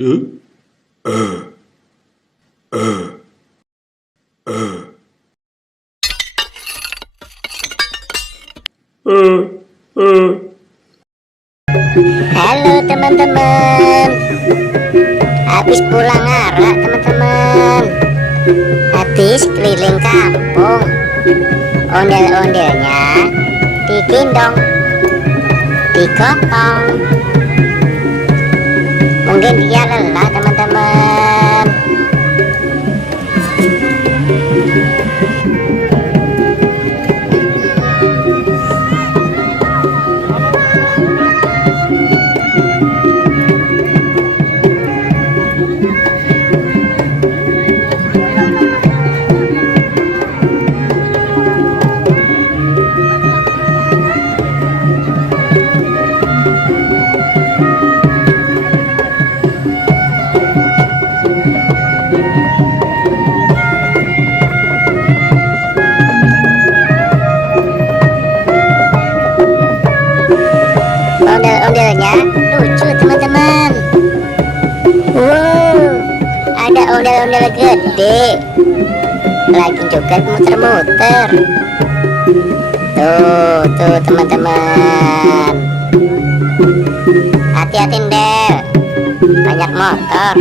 Halo teman-teman, habis pulang arah teman-teman, habis keliling kampung, ondel-ondelnya digendong, digotong, mungkin dia lelah teman-teman. Ondel-ondelnya lucu teman-teman. Wow, ada ondel-ondel gede lagi joget muter-muter. Tuh teman-teman, hati-hati Del, banyak motor.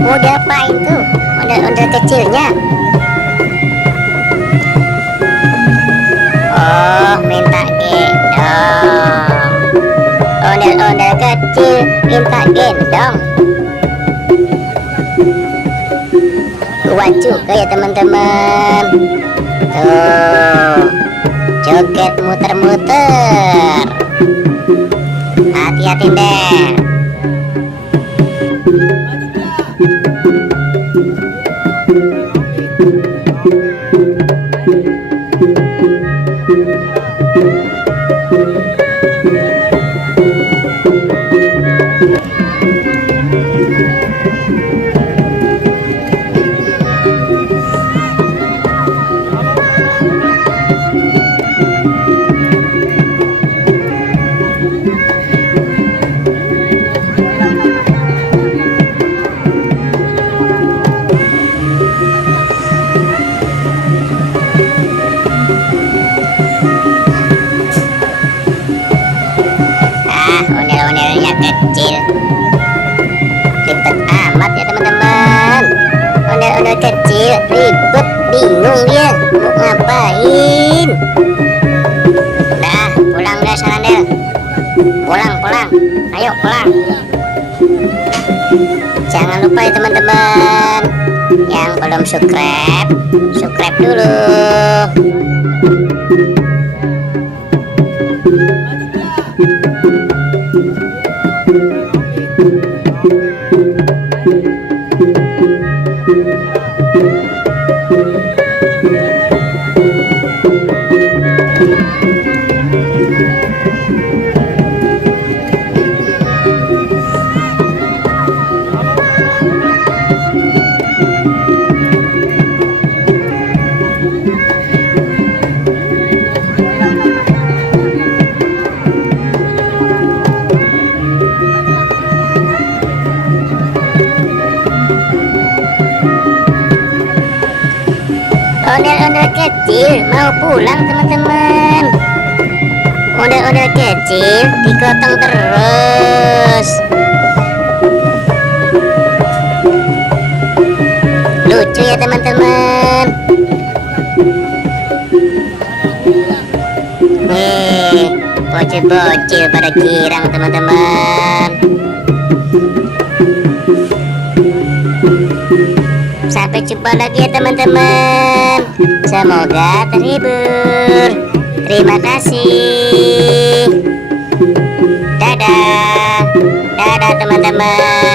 Mau diapain tuh ondel-ondel kecilnya? Oh, minta gendong. Ondel-ondel kecil minta gendong. Kuat juga ya teman-teman. Tuh, joget muter-muter. Hati-hati deh. Ondel-ondelnya kecil, ribet amat ya teman-teman. Ondel-ondel kecil ribet, bingung dia mau ngapain. Udah pulang deh sana Del, pulang, ayo pulang. Jangan lupa ya teman-teman, yang belum subscribe dulu. Ondel-ondel kecil mau pulang teman-teman. Ondel-ondel kecil digotong terus. Lucu ya teman-teman. Bocil-bocil pada girang teman-teman. Sampai jumpa lagi ya teman-teman. Semoga terhibur. Terima kasih. Dadah. Dadah teman-teman.